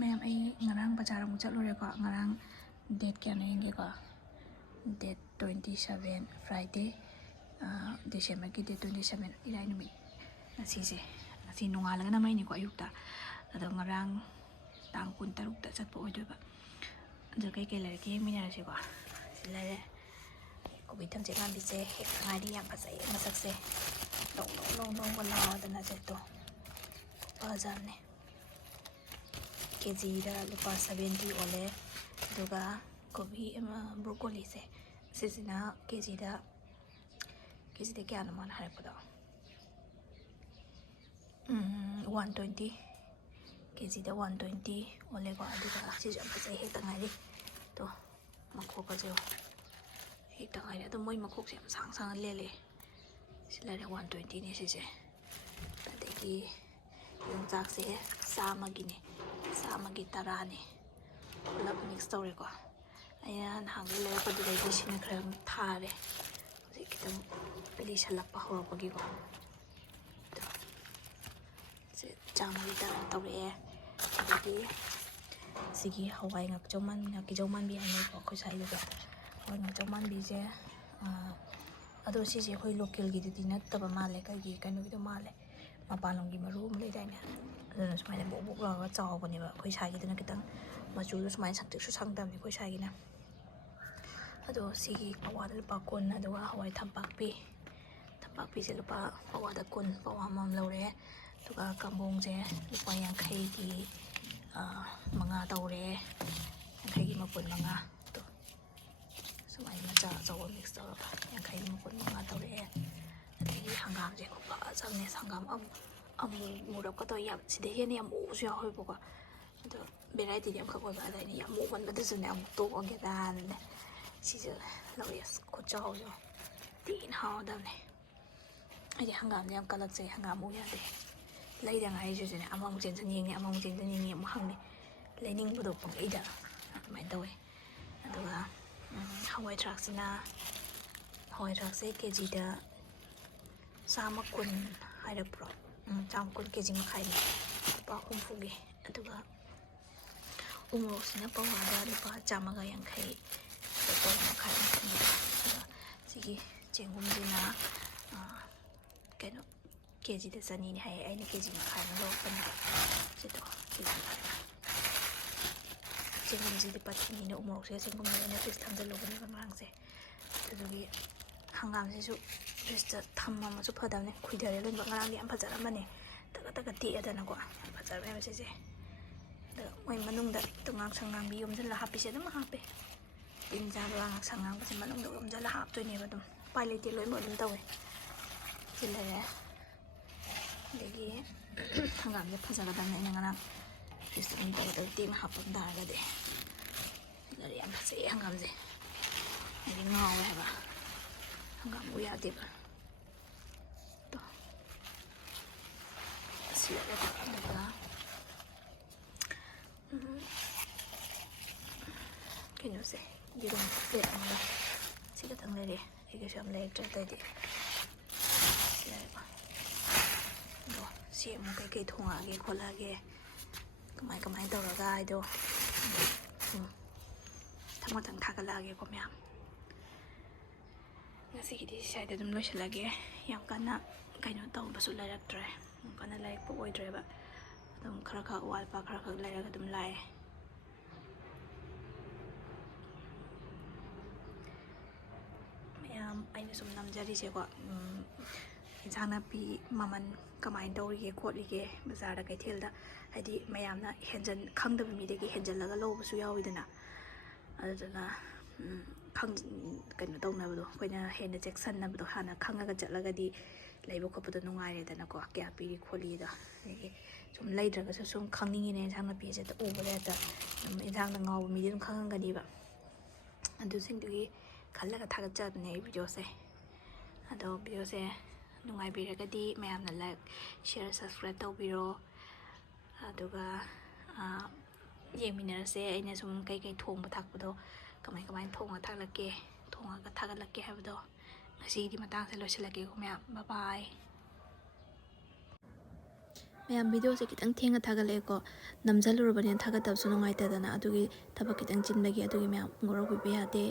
Ma'am, ay ngarang bazar mo chalure ko. Ngarang date kaya na yun ko. Date 27 Friday. December ki date 27 iray numit. Nasise. Nasi nungalang na may ni ko ayukta. Ado ngarang tang kun tarukta chat po odo ba. Ado kay laki minara si ko. Sila ko bitam je ngambi se ngari yang pasay masakse. No wala da na jeto. Bazar ne. KG다 루파 70 올레 누가 고비 브로콜리 세 시즈나 KG다 kaya naman harap ko daw 120 KG다 120 올레 ko aduga siya pa sa hita ngari to makho ka jo hita ngari to moy makho siya sang lele sila 120 ni siya tadeki yung taxi samagini samagi tarani ulap mix story ko ayan hanggang laya pa dito ay sinagkarang thare kasi kitang pili siya lakpa huro pagi ko ito si jamagi tarang tawri sige sige hawai ngakjauman bi ano ko ako sa iyo ba hawai ngakjauman bi je ado si je koi local gi di nattaba male kagi kanu gi male mapalong gi maru male dai na aduna sumai bok laga chawbani ba khoi sagi dana kitang machu sumai sakti su sangdam ni khoi sagi na ado sigi pawada lupa kon ado hawai thampakpi je lupa pawada kon pawamam lore tuga kambong je lupa yang khai gi manga tawre yang khai gi mapun manga to sumai macha chawa mix tawra yang khai gi mapun manga tawre adagi hangam je ko pa samne sangam murab ka to yam side he ne am o su ya hoi bo ko ado variety yam ka ko ba dai ni yam mo ban ba de su ne am to ko ge da ne si je lo yes ko chao yo tin ha da ne ai hangam yam ka lak je hangam mo ya de lai da ngai ju ne amang jen chen ying ne amang jen chen ying ne mo hang ne lai ning bu do pong ai da mai da we ado ga hawai truck sina hawai truck se kg da sama kun hai da pro jam kun kg makai ni pa humfugi aduga umro sina pawada lupa jamaga yang kai pa makai ni sigi jengum dina keno kg da sani ni hai ni kg makai ni lo pan sito kg jengum ji di patni ni umro se jengum ni fis tham jalo bani bang se adugi hangam se su fis tham ma su phadam ne khuidare len bangarang yam phajara mane taga ti adana ko phajara me se da moi manung da tungang sangang bi yum jala happy se dum happy tin ja lang sangang ba se manung da yum jala hap toi ne ba dum pai le ti loi mo dum tawe jilla ya degi hangam je phajara da ne ngana fis dum da ti ma hapum da ga de la yam se hangam je ni ngao ha ba hangam u ya de ba cái nó sẽ đi đồng đẹp mà chỉ có thằng này đi thì cái sầm này trên tay đi rồi xem một cái cây thùng à cái khoa là cái máy tàu là gai đâu thằng mà thằng thà cái là cái của mẹ cái gì thì sai để đâm lối sẽ là cái nó tàu bắt lại đặt rồi cái nó lại bộ oi rồi bạn đâm khara wal pa khara lại cái đâm lại aina sum namjari se ko insana pi maman kamai dori ge khotli ge bazar da kai thel da hadi mayam na henjan khangda mi de ge henjan laga lo bu su yawi dana adana khang kaino tawna bu do koina hena jackson na bu do hana khanga ga jatlaga di leibo khopa do nungai re dana ko kya pi kholi da sum leidra ga sum khangningi ne insana pi je ta u ba da insana ngaw mi dum khanga ga di ba adu sing du kallaga thagatsabne video se ado video se nungai biragadi mayam na like share subscribe tawbiro aduga yemina se aina sum kai thongba thakpado kamai thonga thaklake thonga ga thagalakke habdo ngasi di matang se losilake ko mayam bye bye ꯃꯌꯥꯝ ꯚꯤꯗꯤꯑꯣꯁꯦ ꯈꯤꯇꯪ ꯊꯦꯡꯅ ꯊꯥꯒꯠꯂꯛꯑꯦꯀꯣ ꯅꯝꯁꯤꯜꯂꯨꯔꯕꯅꯤꯅ ꯊꯥꯒꯠꯇꯕꯁꯨ ꯅꯨꯡꯉꯥꯏꯇꯗꯅ ꯑꯗꯨꯒꯤ ꯊꯕꯛ ꯈꯤꯇꯪ ꯆꯤꯟꯕꯒꯤ ꯑꯗꯨꯒꯤ ꯃꯌꯥꯝ ꯉꯧꯔꯧꯕꯤꯕ ꯌꯥꯗꯦ